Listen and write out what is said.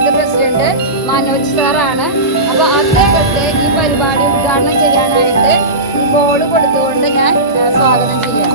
Panchayat president Manoj സാറാണ്. അപ്പോൾ അദ്ദേഹത്തെ ഈ പരിപാടി ഉദ്ഘാടനം ചെയ്യാനായിട്ട് ഈ ബോർഡ് കൊടുത്തുകൊണ്ട് ഞാൻ സ്വാഗതം ചെയ്യാം.